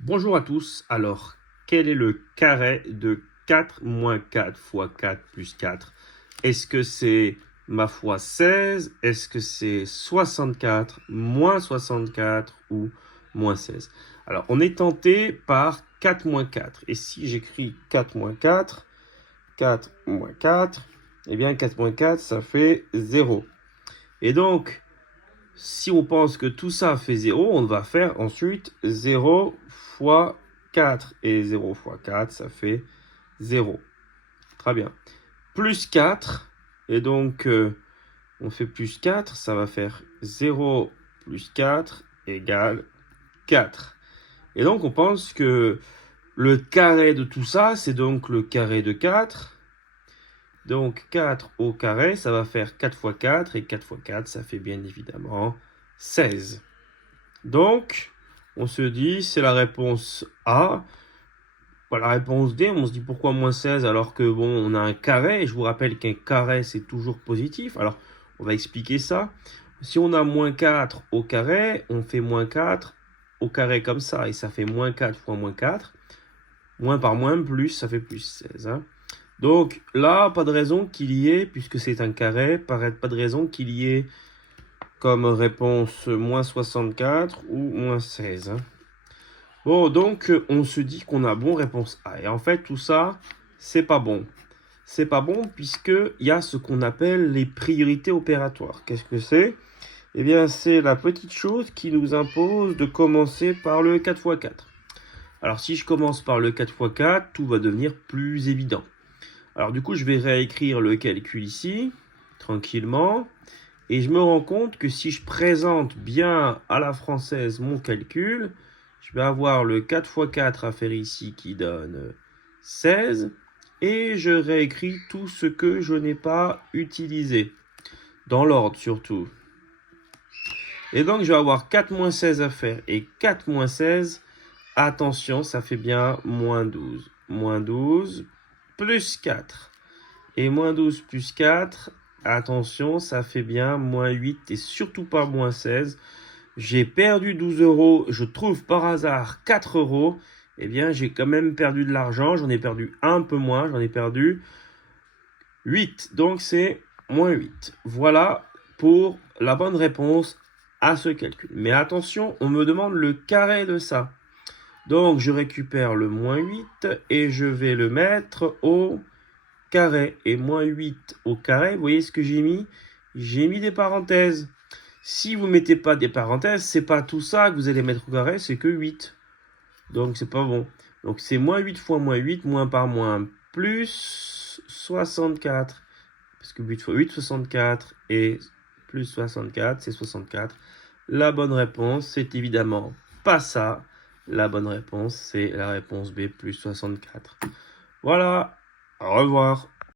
Bonjour à tous. Alors, quel est le carré de 4 moins 4 fois 4 plus 4? Est-ce que c'est, ma foi, 16? Est-ce que c'est 64, moins 64 ou moins 16? Alors, on est tenté par 4 moins 4. Et si j'écris 4 moins 4, 4 moins 4, eh bien 4 moins 4, ça fait 0. Et donc, si on pense que tout ça fait 0, on va faire ensuite 0 fois 4. Et 0 fois 4, ça fait 0. Très bien. Plus 4. Et donc, on fait plus 4. Ça va faire 0 plus 4 égale 4. Et donc, on pense que le carré de tout ça, c'est donc le carré de 4. Donc 4 au carré, ça va faire 4 fois 4. Et 4 fois 4, ça fait bien évidemment 16. Donc, on se dit, c'est la réponse A. Voilà, la réponse D, on se dit pourquoi moins 16 alors que, bon, on a un carré. Et je vous rappelle qu'un carré, c'est toujours positif. Alors, on va expliquer ça. Si on a moins 4 au carré, on fait moins 4 au carré comme ça. Et ça fait moins 4 fois moins 4. Moins par moins, plus, ça fait plus 16. Hein. Donc, là, pas de raison qu'il y ait, puisque c'est un carré, pas de raison qu'il y ait comme réponse moins 64 ou moins 16. Hein. Bon, donc on se dit qu'on a bon réponse A. Et en fait, tout ça, c'est pas bon. C'est pas bon puisqu'il y a ce qu'on appelle les priorités opératoires. Qu'est-ce que c'est? Eh bien, c'est la petite chose qui nous impose de commencer par le 4 x 4. Alors, si je commence par le 4 x 4, tout va devenir plus évident. Alors, du coup, je vais réécrire le calcul ici, tranquillement. Et je me rends compte que si je présente bien à la française mon calcul, je vais avoir le 4 x 4 à faire ici qui donne 16. Et je réécris tout ce que je n'ai pas utilisé. Dans l'ordre surtout. Et donc je vais avoir 4 moins 16 à faire. Et 4 moins 16, attention, ça fait bien moins 12. Moins 12 plus 4. Et moins 12 plus 4, attention, ça fait bien moins 8 et surtout pas moins 16. J'ai perdu 12 euros, je trouve par hasard 4 euros. Eh bien, j'ai quand même perdu de l'argent, j'en ai perdu un peu moins, j'en ai perdu 8. Donc, c'est moins 8. Voilà pour la bonne réponse à ce calcul. Mais attention, on me demande le carré de ça. Donc, je récupère le moins 8 et je vais le mettre au carré. Et moins 8 au carré, vous voyez ce que j'ai mis? J'ai mis des parenthèses. Si vous ne mettez pas des parenthèses, c'est pas tout ça que vous allez mettre au carré, c'est que 8. Donc c'est pas bon. Donc c'est moins 8 fois moins 8, moins par moins, plus 64. Parce que 8 fois 8, 64. Et plus 64, c'est 64. La bonne réponse, c'est évidemment pas ça. La bonne réponse, c'est la réponse B, plus 64. Voilà, au revoir.